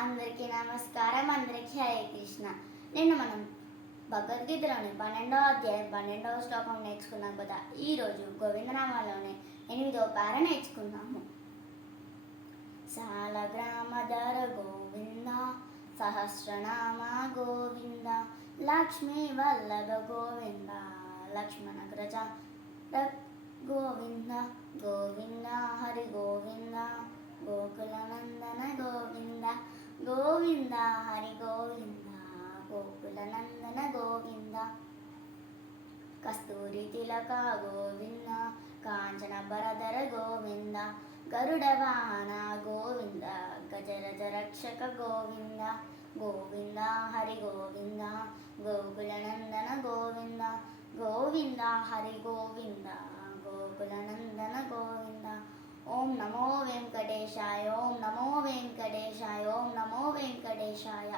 అందరికీ నమస్కారం. అందరికీ హరే కృష్ణ. నిన్న మనం భగవద్గీతలోని 12వ అధ్యాయం 12వ శ్లోకం నేర్చుకున్నాం కదా. ఈరోజు గోవిందనామాలోనే 8వ పార నేర్చుకున్నాము. సాలగ్రామధర గోవింద, సహస్రనామ గోవింద, లక్ష్మీ వల్లభ గోవింద, లక్ష్మణగ్రజ గోవింద, గోవింద హరి గోవింద, గోకులనందన గోవింద, గోవింద హరి గోవింద, గోకులనందన గోవింద, కస్తూరి తిలక గోవింద, కాంచన బరధర గోవింద, గరుడ వాహన గోవింద, గజరజ రక్షక గోవింద, గోవింద హరి గోవింద, గోకులనందన గోవింద, గోవింద హరి గోవింద, గోకులనందన గోవింద. ఓం నమో వెంకటేశాయ, ఓం నమో వెంకటేశాయ, ఓం నమో వెంకటేశాయ.